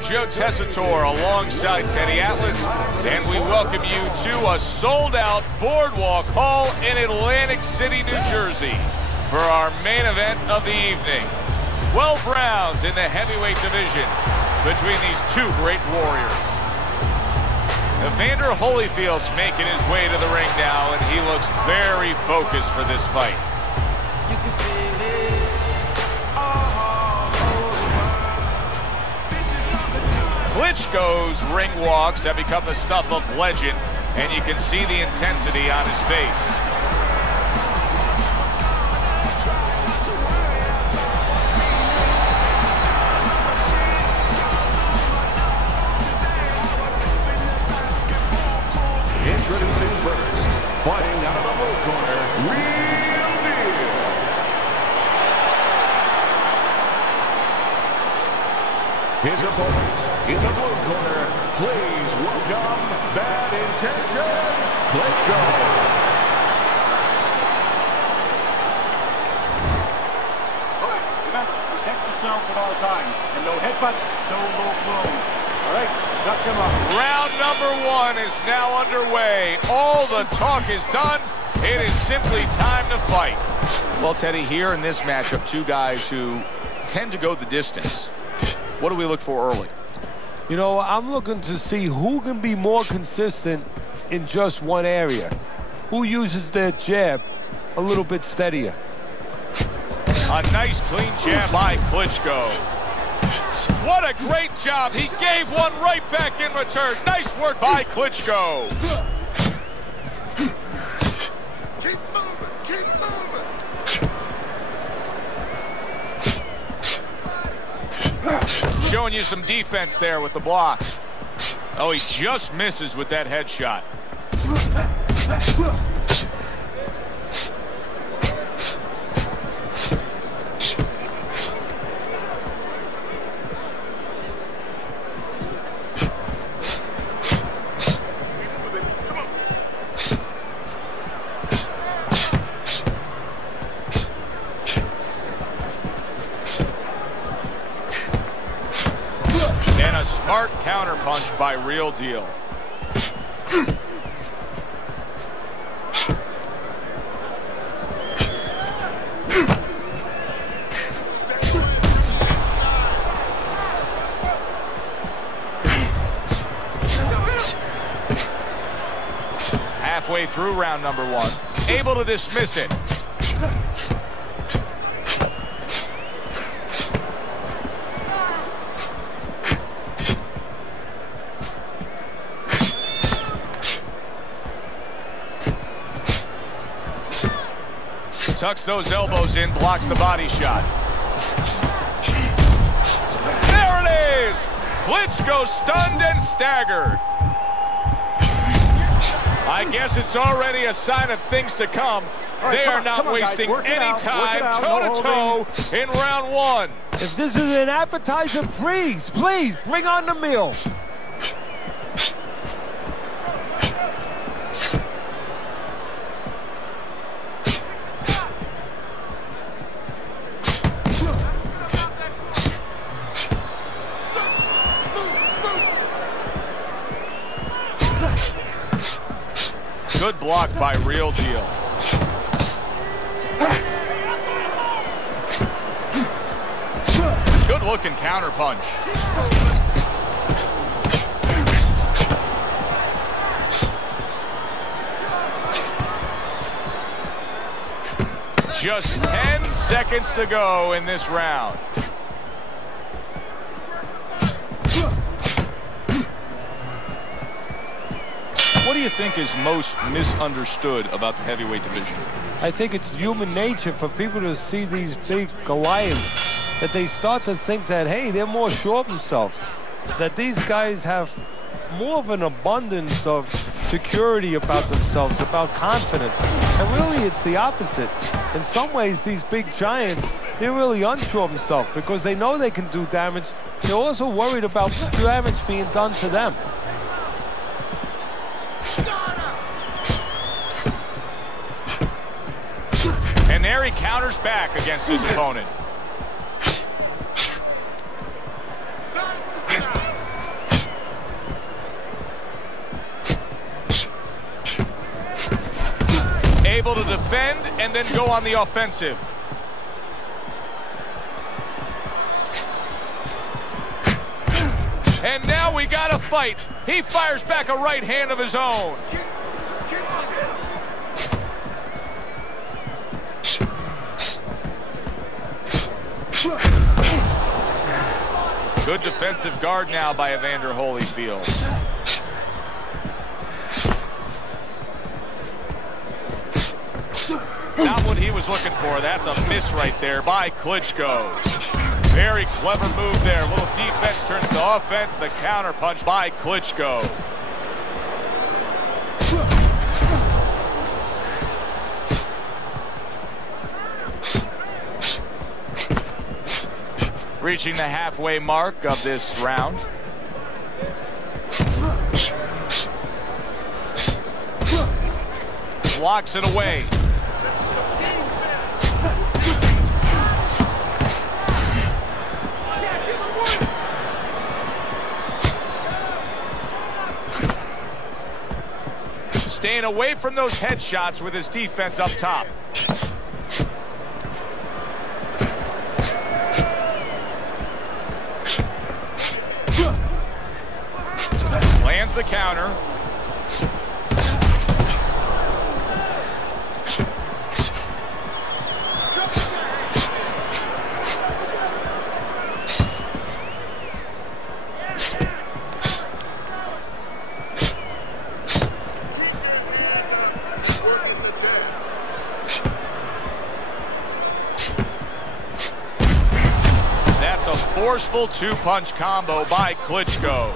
I'm Joe Tessitore alongside Teddy Atlas, and we welcome you to a sold-out Boardwalk Hall in Atlantic City, New Jersey for our main event of the evening. 12 rounds in the heavyweight division between these two great warriors. Evander Holyfield's making his way to the ring now, and he looks very focused for this fight. You can feel it. Klitschko's ring walks have become the stuff of legend, and you can see the intensity on his face. Introducing first, fighting out of the blue corner, Real Deal. His opponents in the blue corner, please welcome Bad Intentions, Klitschko. All right, remember, protect yourself at all times, and no headbutts, no low blows. All right, touch him up. Round number one is now underway. All the talk is done. It is simply time to fight. Well, Teddy, here in this matchup, two guys who tend to go the distance. What do we look for early? You know, I'm looking to see who can be more consistent in just one area. Who uses their jab a little bit steadier. A nice clean jab by Klitschko. What a great job. He gave one right back in return. Nice work by Klitschko. Keep moving, keep moving. Showing you some defense there with the block. Oh, he just misses with that headshot. And a smart counterpunch by Real Deal. Halfway through round number one, able to dismiss it. Tucks those elbows in, blocks the body shot. There it is! Klitschko stunned and staggered. I guess it's already a sign of things to come. They are not wasting any time toe-to-toe in round one. If this is an appetizer, please bring on the meal. Good block by Real Deal. Good looking counterpunch. Just 10 seconds to go in this round. What do you think is most misunderstood about the heavyweight division? I think it's human nature for people to see these big Goliaths, that they start to think that, hey, they're more sure of themselves, that these guys have more of an abundance of security about themselves, about confidence. And really, it's the opposite. In some ways, these big giants, they're really unsure of themselves because they know they can do damage. They're also worried about damage being done to them. And there he counters back against his opponent. defend and then go on the offensive. And now we got a fight. He fires back a right hand of his own. Good defensive guard now by Evander Holyfield. Not what he was looking for. That's a miss right there by Klitschko. Very clever move there. Little defense turns to offense. The counter punch by Klitschko. Reaching the halfway mark of this round. Blocks it away. Staying away from those headshots with his defense up top. Lands the counter. That's a forceful two-punch combo by Klitschko.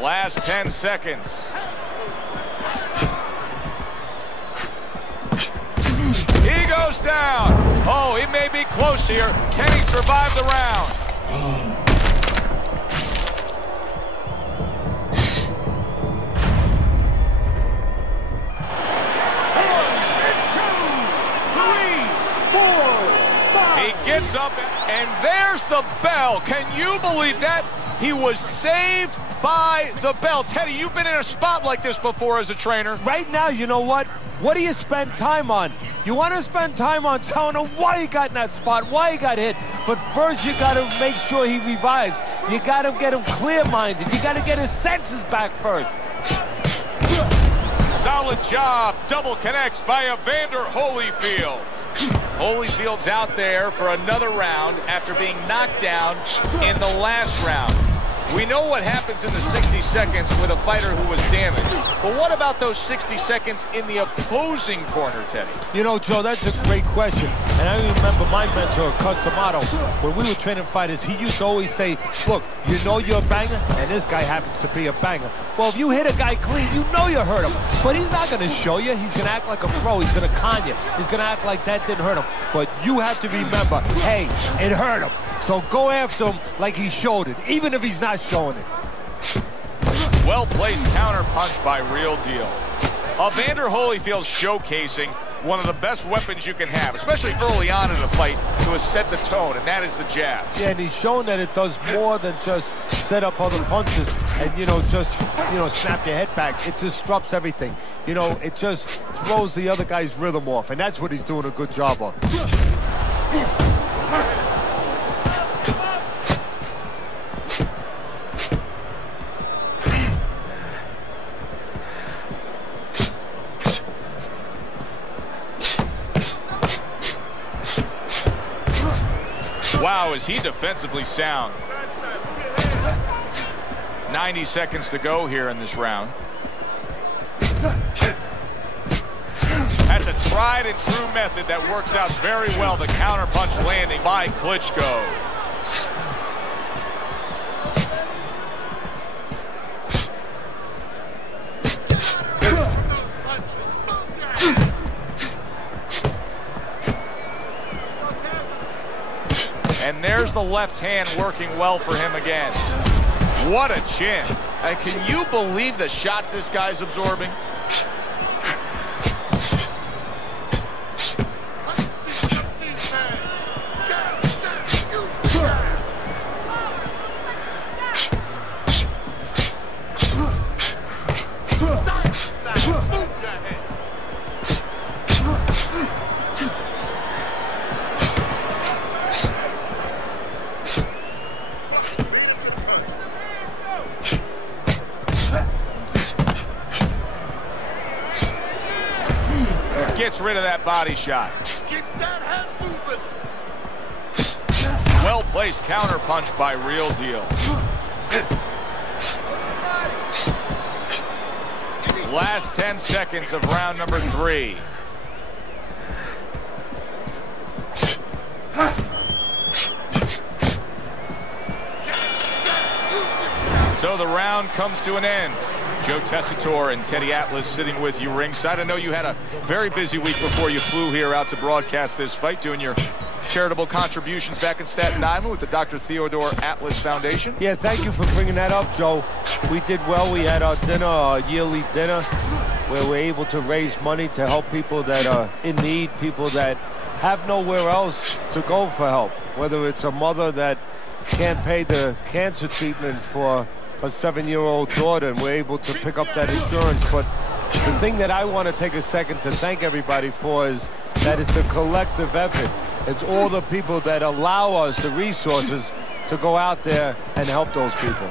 Last 10 seconds. He goes down. Oh, he may be close here. Can he survive the round? He gets up, and there's the bell. Can you believe that? He was saved by the bell. Teddy, you've been in a spot like this before as a trainer. Right now, you know what? What do you spend time on? You want to spend time on telling him why he got in that spot, why he got hit. But first, you got to make sure he revives. You got to get him clear-minded. You got to get his senses back first. Solid job. Double connects by Evander Holyfield. Holyfield's out there for another round after being knocked down in the last round. We know what happens in the 60 seconds with a fighter who was damaged. But what about those 60 seconds in the opposing corner, Teddy? You know, Joe, that's a great question. And I remember my mentor, Customato, when we were training fighters, he used to always say, look, you know you're a banger, and this guy happens to be a banger. Well, if you hit a guy clean, you know you hurt him. But he's not going to show you. He's going to act like a pro. He's going to con you. He's going to act like that didn't hurt him. But you have to remember, hey, it hurt him. So go after him like he showed it, even if he's not showing it. Well-placed counter punch by Real Deal. Evander Holyfield showcasing one of the best weapons you can have, especially early on in a fight, to set the tone, and that is the jab. Yeah, and he's shown that it does more than just set up other punches and, snap your head back. It disrupts everything. It just throws the other guy's rhythm off, and that's what he's doing a good job of. Wow, is he defensively sound. 90 seconds to go here in this round. That's a tried and true method that works out very well. The counter punch landing by Klitschko. And there's the left hand working well for him again. What a chin. And can you believe the shots this guy's absorbing? Gets rid of that body shot. Keep that head moving. Well-placed counter punch by Real Deal. Last 10 seconds of round number 3. So the round comes to an end. Joe Tessitore and Teddy Atlas sitting with you ringside. I know you had a very busy week before you flew here out to broadcast this fight, doing your charitable contributions back in Staten Island with the Dr. Theodore Atlas Foundation. Yeah, thank you for bringing that up, Joe. We did well. We had our dinner, our yearly dinner, where we're able to raise money to help people that are in need, people that have nowhere else to go for help, whether it's a mother that can't pay the cancer treatment for a 7-year-old daughter, and we're able to pick up that insurance. But the thing that I want to take a second to thank everybody for is that it's a collective effort. It's all the people that allow us the resources to go out there and help those people.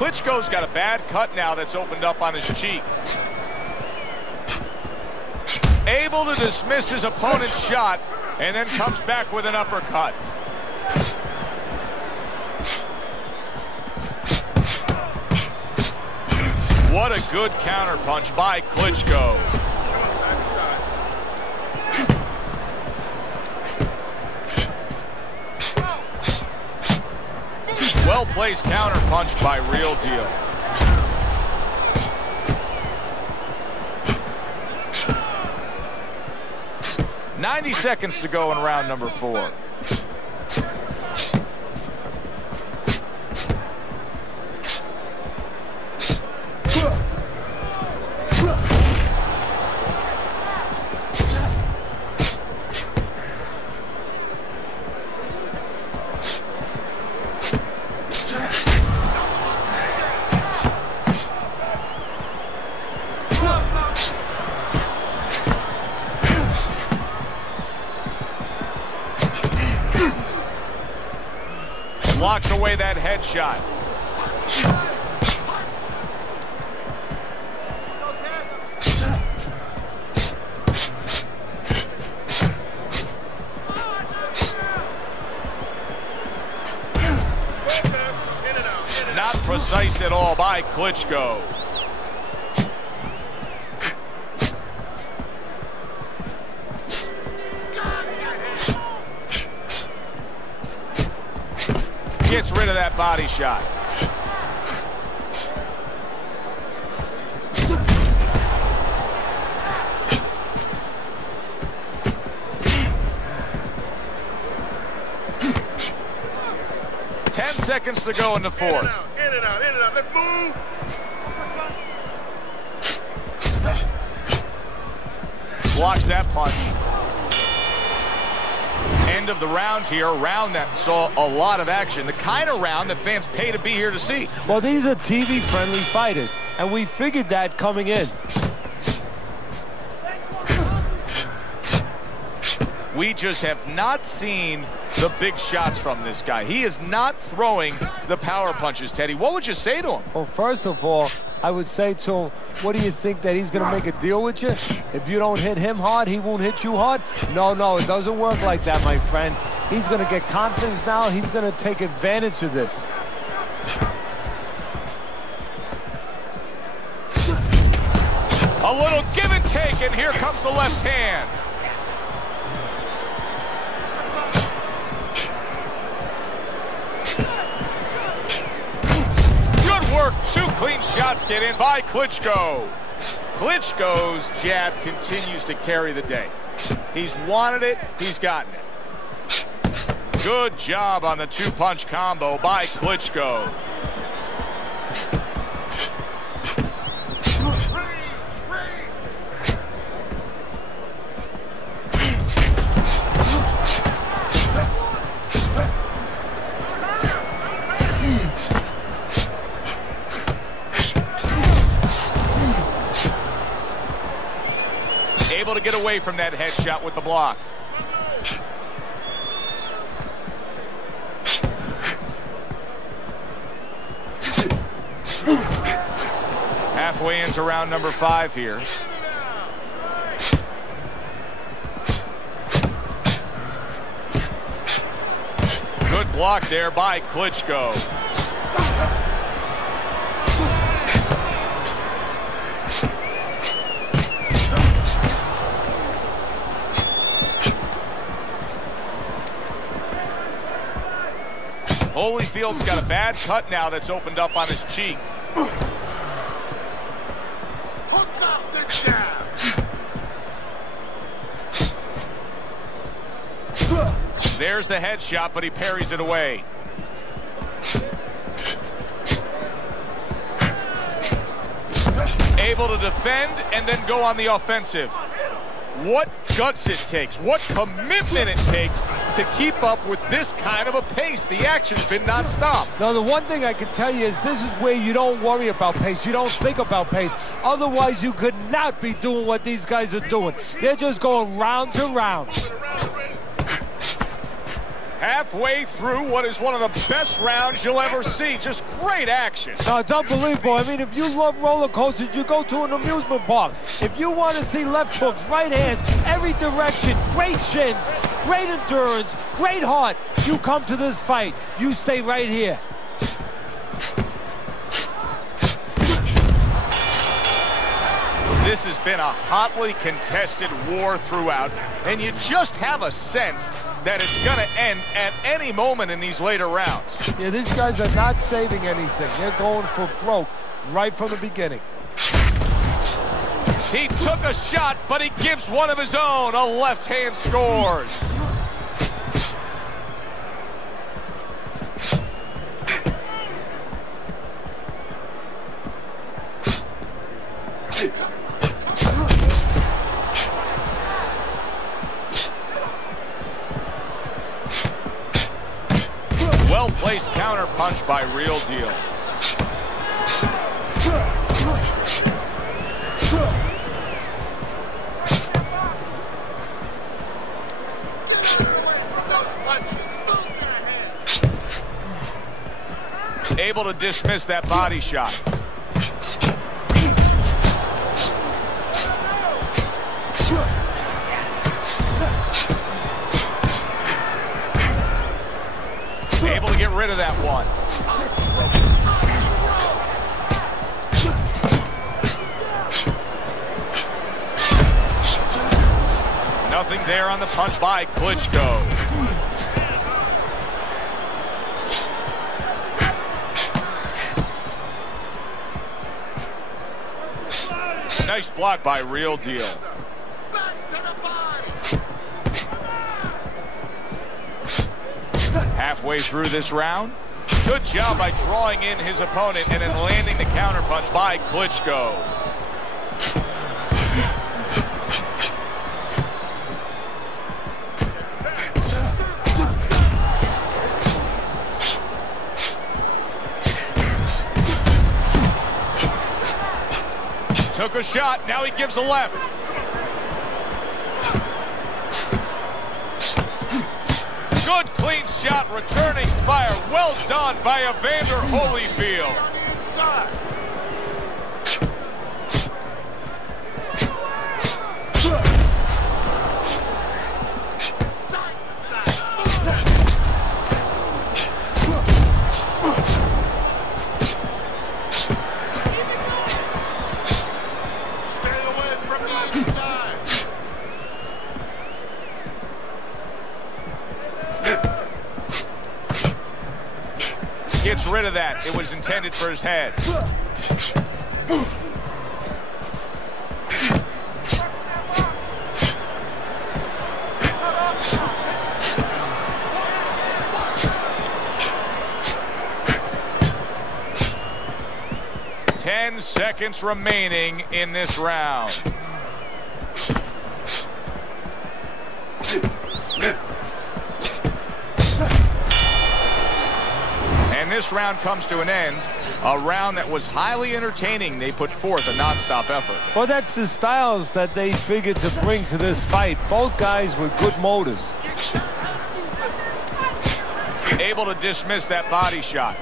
Klitschko's got a bad cut now that's opened up on his cheek. Able to dismiss his opponent's shot and then comes back with an uppercut. What a good counter punch by Klitschko. Well-placed counter punch by Real Deal. "90 seconds to go in round number 4. Blocks away that headshot. Not precise at all by Klitschko. Gets rid of that body shot. Ten seconds to go in the 4th. In and out, in and out. Let's move. Blocks that punch. End of the round here, a round that saw a lot of action, the kind of round that fans pay to be here to see. Well, these are TV-friendly fighters, and we figured that coming in. We just have not seen the big shots from this guy. He is not throwing the power punches, Teddy. What would you say to him? Well, first of all, I would say to him, what do you think, that he's going to make a deal with you? If you don't hit him hard, he won't hit you hard? No, no, it doesn't work like that, my friend. He's going to get confidence now. He's going to take advantage of this. A little give and take, and here comes the left hand. Work. 2 clean shots get in by Klitschko. Klitschko's jab continues to carry the day. He's wanted it, he's gotten it. Good job on the 2-punch combo by Klitschko. able to get away from that headshot with the block. Halfway into round number 5 here. Good block there by Klitschko. Holifield's got a bad cut now that's opened up on his cheek. There's the headshot, but he parries it away. Able to defend and then go on the offensive. What guts it takes, what commitment it takes to keep up with this kind of a pace. The action's been nonstop. Now, the one thing I can tell you is this is where you don't worry about pace. You don't think about pace. Otherwise, you could not be doing what these guys are doing. They're just going round to round. Halfway through what is one of the best rounds you'll ever see. Just great action. No, it's unbelievable. I mean, if you love roller coasters, you go to an amusement park. If you want to see left hooks, right hands, every direction, great shins, great endurance, great heart, you come to this fight. You stay right here. This has been a hotly contested war throughout, and you just have a sense that it's going to end at any moment in these later rounds. Yeah, these guys are not saving anything. They're going for broke right from the beginning. He took a shot, but he gives one of his own. A left hand scores. Well-placed counter punch by Real Deal. Able to dismiss that body shot. Able to get rid of that one. Nothing there on the punch by Klitschko. Nice block by Real Deal. Halfway through this round, good job by drawing in his opponent and then landing the counterpunch by Klitschko. Took a shot, now he gives a left. Good clean shot, returning fire. Well done by Evander Holyfield. Gets rid of that. It was intended for his head. Ten seconds remaining in this round. And this round comes to an end, a round that was highly entertaining. They put forth a non-stop effort. Well, that's the styles that they figured to bring to this fight. Both guys with good motors. Able to dismiss that body shot.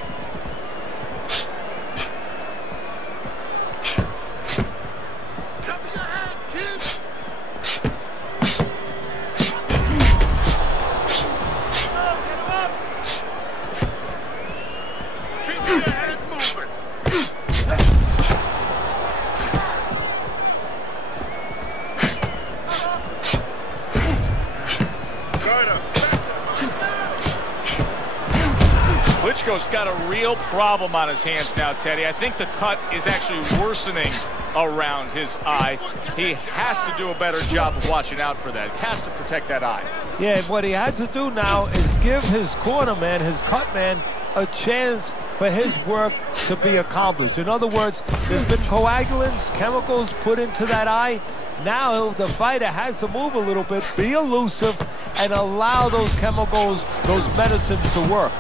Klitschko's got a real problem on his hands now, Teddy. I think the cut is actually worsening around his eye. He has to do a better job of watching out for that. He has to protect that eye. Yeah, what he has to do now is give his corner man, his cut man, a chance for his work to be accomplished. In other words, there's been coagulants, chemicals put into that eye. Now the fighter has to move a little bit, be elusive, and allow those chemicals, those medicines to work.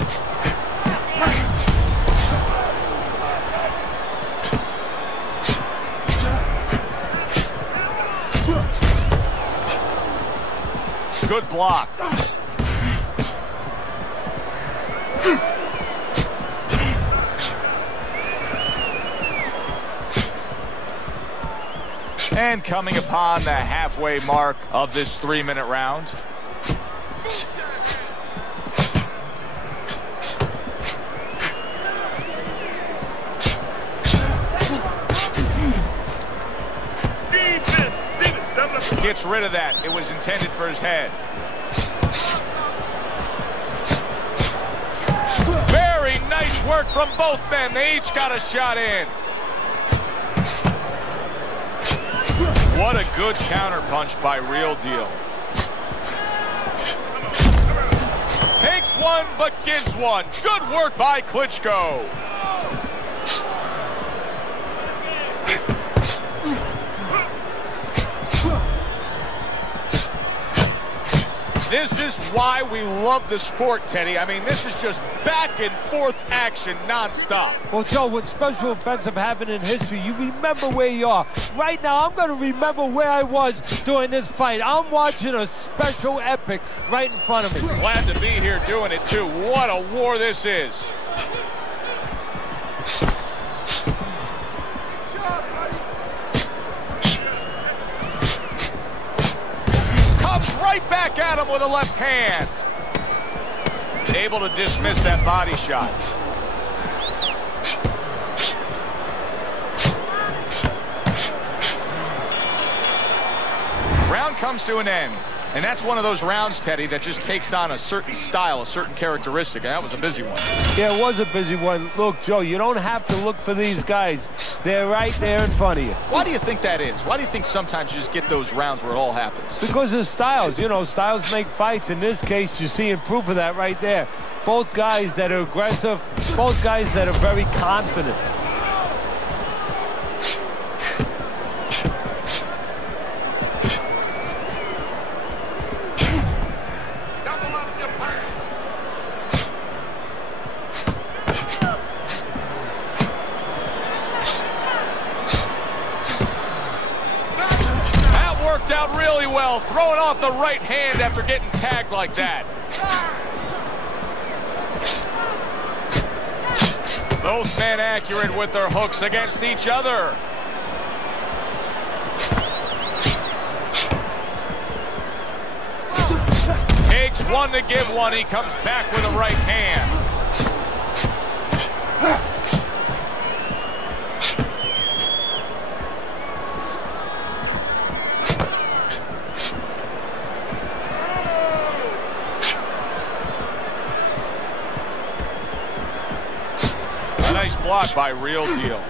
Good block. And coming upon the halfway mark of this 3-minute round. Gets rid of that. It was intended for his head. Very nice work from both men. They each got a shot in. What a good counterpunch by Real Deal. Takes one, but gives one. Good work by Klitschko. This is why we love the sport, Teddy. I mean, this is just back and forth action nonstop. Well, Joe, when special events have happened in history, you remember where you are. Right now, I'm going to remember where I was during this fight. I'm watching a special epic right in front of me. Glad to be here doing it, too. What a war this is. Right back at him with a left hand. Able to dismiss that body shot. Round comes to an end. And that's one of those rounds, Teddy, that just takes on a certain style, a certain characteristic. And that was a busy one. Yeah, it was a busy one. Look, Joe, you don't have to look for these guys. They're right there in front of you. Why do you think that is? Why do you think sometimes you just get those rounds where it all happens? Because of styles. You know, styles make fights. In this case, you're seeing proof of that right there. Both guys that are aggressive, both guys that are very confident. Out really well, throwing off the right hand after getting tagged like that. Both men accurate with their hooks against each other. Takes one to give one. He comes back with a right hand. Nice block by Real Deal.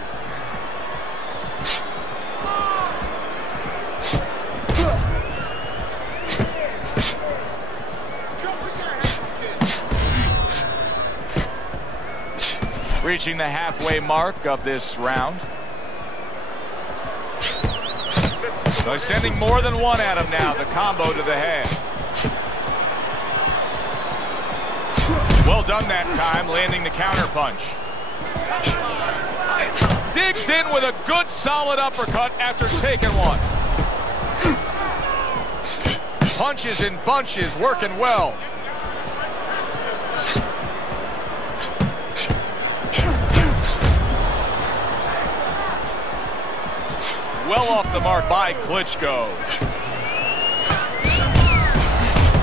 Reaching the halfway mark of this round. So he's sending more than one at him now. The combo to the head. Well done that time, landing the counter punch. Digs in with a good solid uppercut after taking one. Punches in bunches, working well. Well off the mark by Klitschko.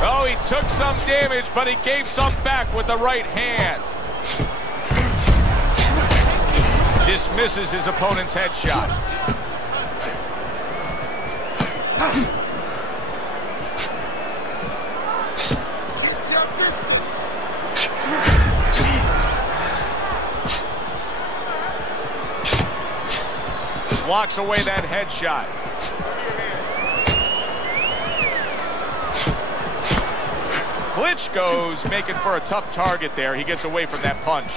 Oh, he took some damage, but he gave some back with the right hand. Dismisses his opponent's headshot. Blocks away that headshot. Klitschko's making for a tough target there. He gets away from that punch.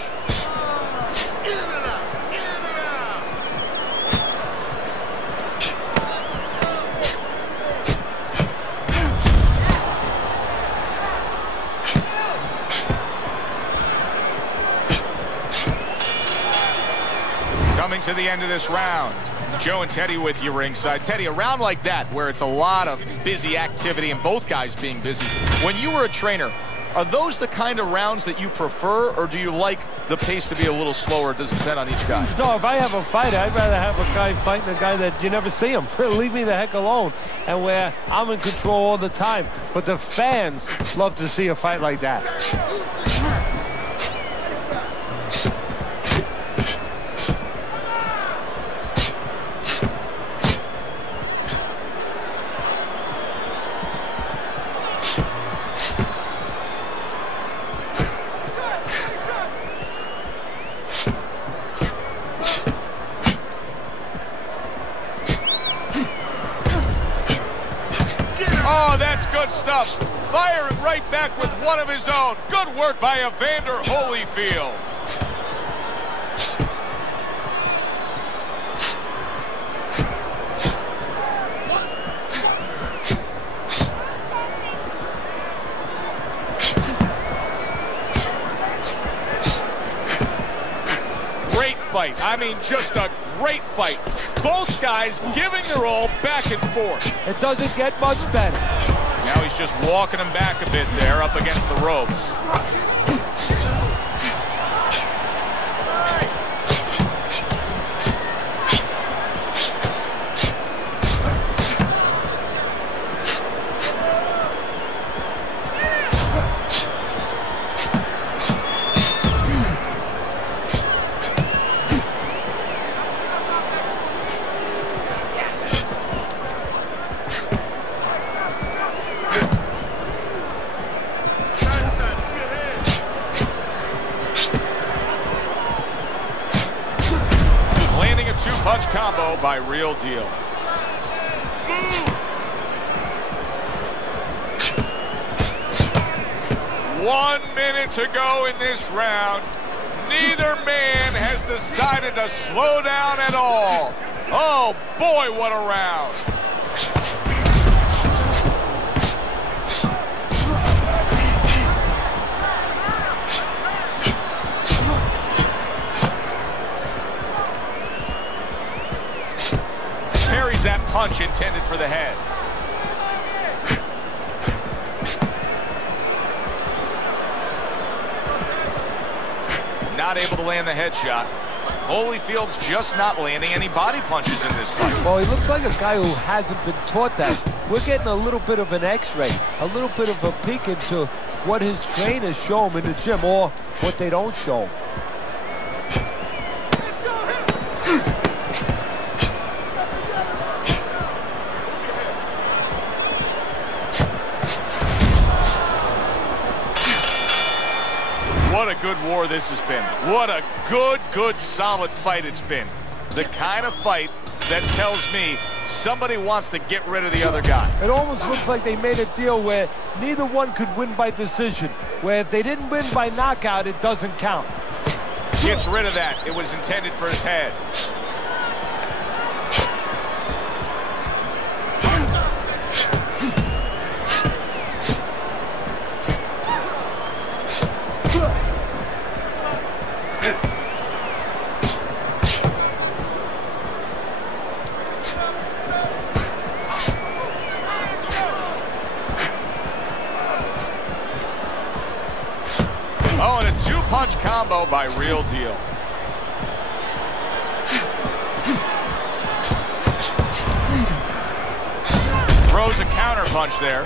Coming to the end of this round. Joe and Teddy with you ringside. Teddy, a round like that where it's a lot of busy activity and both guys being busy. When you were a trainer, are those the kind of rounds that you prefer, or do you like the pace to be a little slower? Does it depend on each guy? No, if I have a fight, I'd rather have a guy fighting a guy that you never see him. Leave me the heck alone. And where I'm in control all the time. But the fans love to see a fight like that. Stuff, firing right back with one of his own. Good work by Evander Holyfield. Great fight. I mean, just a great fight. Both guys giving their all back and forth. It doesn't get much better. Now he's just walking him back a bit there up against the ropes. Punch combo by Real Deal. 1 minute to go in this round. Neither man has decided to slow down at all. Oh boy, what a round. That punch intended for the head. Not able to land the headshot. Holyfield's just not landing any body punches in this fight. Well, he looks like a guy who hasn't been taught that. We're getting a little bit of an x-ray, a little bit of a peek into what his trainers show him in the gym or what they don't show him. What a good war this has been. What a good, solid fight it's been. The kind of fight that tells me somebody wants to get rid of the other guy. It almost looks like they made a deal where neither one could win by decision, where if they didn't win by knockout, it doesn't count. Gets rid of that. It was intended for his head. down by Real Deal. Throws a counter punch there.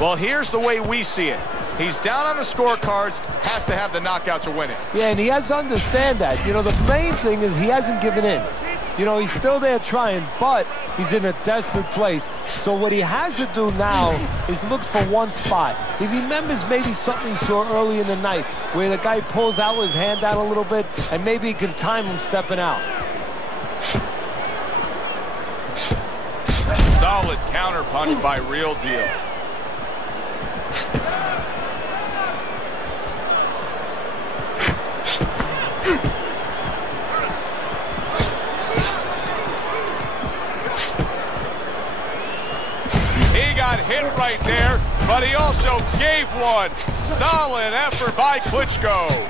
Well, here's the way we see it. He's down on the scorecards, has to have the knockout to win it. Yeah, and he has to understand that. You know, the main thing is he hasn't given in. You know, he's still there trying, but he's in a desperate place. So what he has to do now is look for one spot. He remembers maybe something he saw early in the night where the guy pulls out his hand down a little bit, and maybe he can time him stepping out. Solid counter punch by Real Deal. He got hit right there, but he also gave one. Solid effort by Klitschko.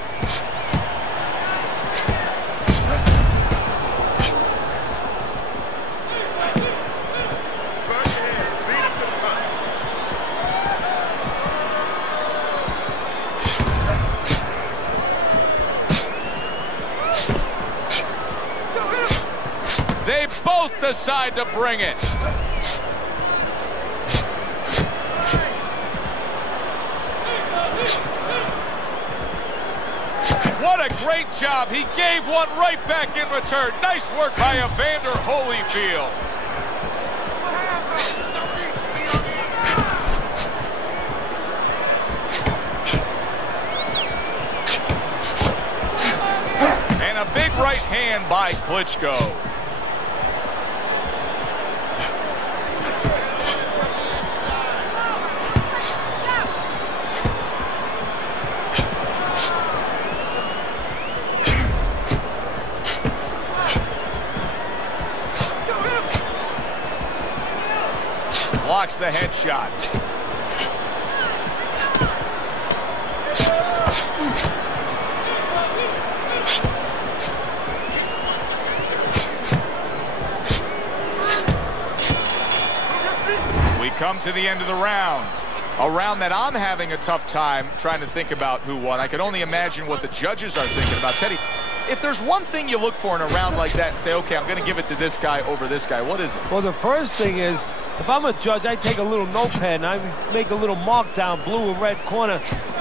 They both decide to bring it. What a great job. He gave one right back in return. Nice work by Evander Holyfield. And a big right hand by Klitschko. Blocks the headshot. We come to the end of the round. A round that I'm having a tough time trying to think about who won. I can only imagine what the judges are thinking about. Teddy, if there's one thing you look for in a round like that and say, okay, I'm going to give it to this guy over this guy, what is it? Well, the first thing is, if I'm a judge, I take a little notepad and I make a little mark down, blue or red corner,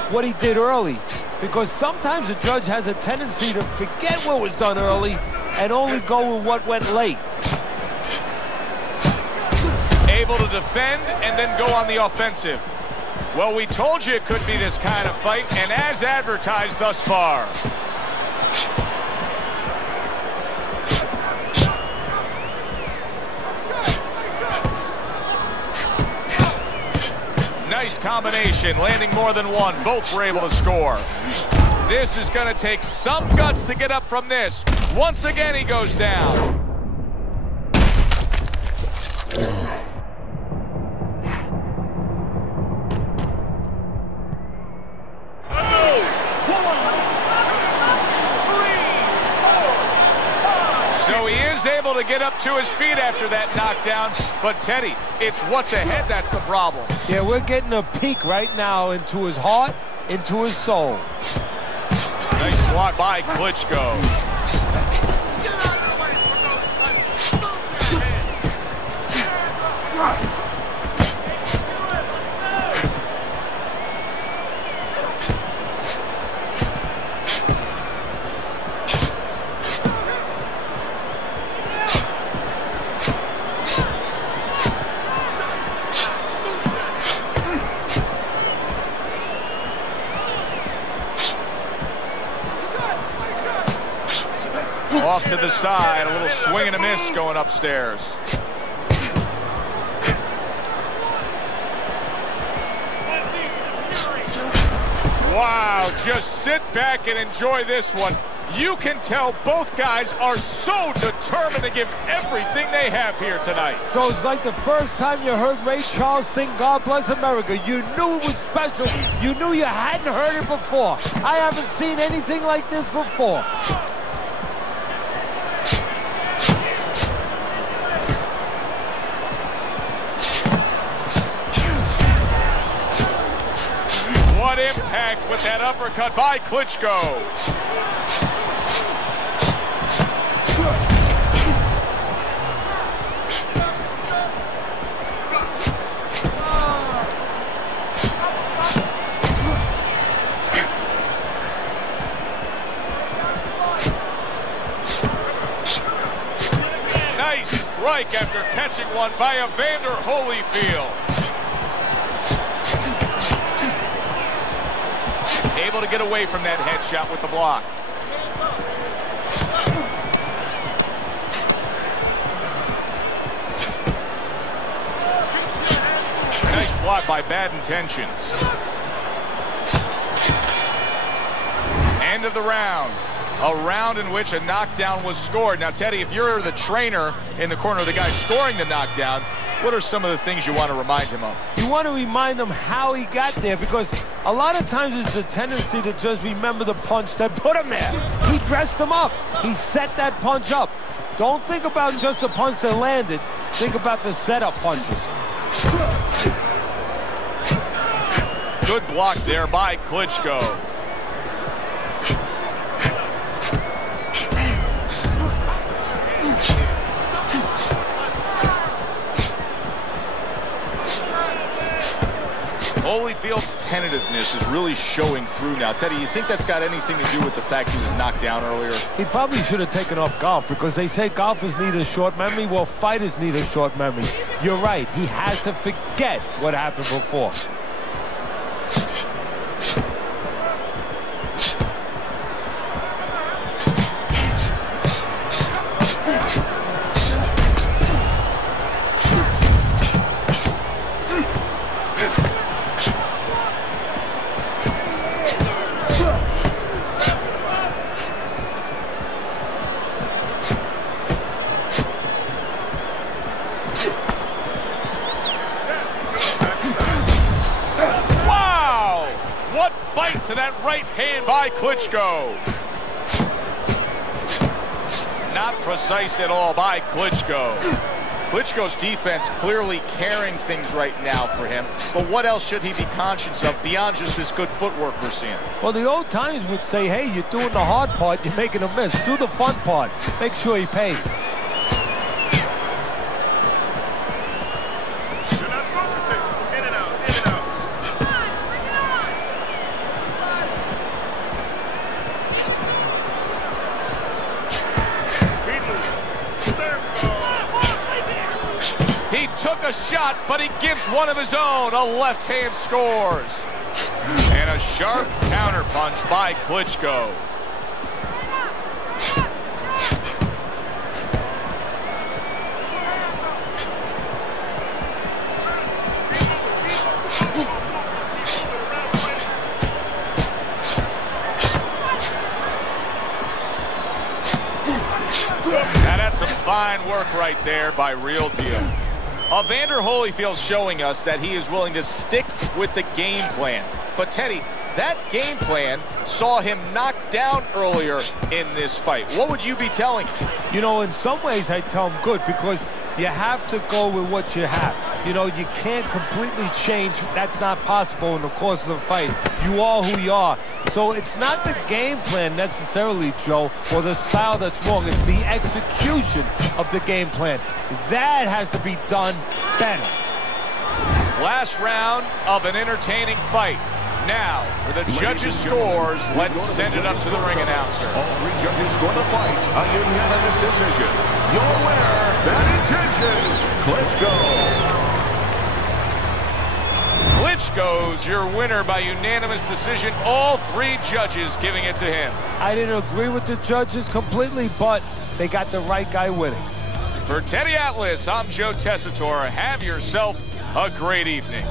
what he did early. Because sometimes a judge has a tendency to forget what was done early and only go with what went late. Able to defend and then go on the offensive. Well, we told you it could be this kind of fight, and as advertised thus far. Nice combination, landing more than one. Both were able to score. This is going to take some guts to get up from this. Once again, he goes down. So he is able to get up to his feet after that knockdown. But Teddy, it's what's ahead that's the problem. Yeah, we're getting a peek right now into his heart, into his soul. Nice block by Klitschko. Off to the side, a little swing and a miss going upstairs. Wow, just sit back and enjoy this one. You can tell both guys are so determined to give everything they have here tonight. So it's like the first time you heard Ray Charles sing God Bless America. You knew it was special. You knew you hadn't heard it before. I haven't seen anything like this before. What impact with that uppercut by Klitschko. Nice strike after catching one by Evander Holyfield. Able to get away from that headshot with the block. Nice block by Bad Intentions. End of the round. A round in which a knockdown was scored. Now, Teddy, if you're the trainer in the corner of the guy scoring the knockdown, what are some of the things you want to remind him of? You want to remind him how he got there, because a lot of times it's a tendency to just remember the punch that put him there. He dressed him up. He set that punch up. Don't think about just the punch that landed. Think about the setup punches. Good block there by Klitschko. Holyfield's tentativeness is really showing through now. Teddy, you think that's got anything to do with the fact he was knocked down earlier? He probably should have taken up golf, because they say golfers need a short memory. Well, fighters need a short memory. You're right. He has to forget what happened before. Bite to that right hand by Klitschko. Not precise at all by Klitschko. Klitschko's defense clearly carrying things right now for him. But what else should he be conscious of beyond just this good footwork we're seeing? Well, the old times would say, hey, you're doing the hard part, you're making a miss. Do the fun part. Make sure he pays. He took a shot, but he gives one of his own. A left hand scores. And a sharp counter punch by Klitschko. Now that's some fine work right there by Real Deal. Evander Holyfield's showing us that he is willing to stick with the game plan. But Teddy, that game plan saw him knocked down earlier in this fight. What would you be telling him? You know, in some ways I tell him good, because you have to go with what you have. You know, you can't completely change. That's not possible in the course of the fight. You are who you are. So it's not the game plan necessarily, Joe, or the style that's wrong. It's the execution of the game plan. That has to be done better. Last round of an entertaining fight. Now, for the judges' scores, let's send it up to the ring announcer. All three judges score the fight. A unanimous decision. Your winner, Bad Intentions, Klitschko. Klitschko's your winner by unanimous decision. All three judges giving it to him. I didn't agree with the judges completely, but they got the right guy winning. For Teddy Atlas, I'm Joe Tessitore. Have yourself a great evening.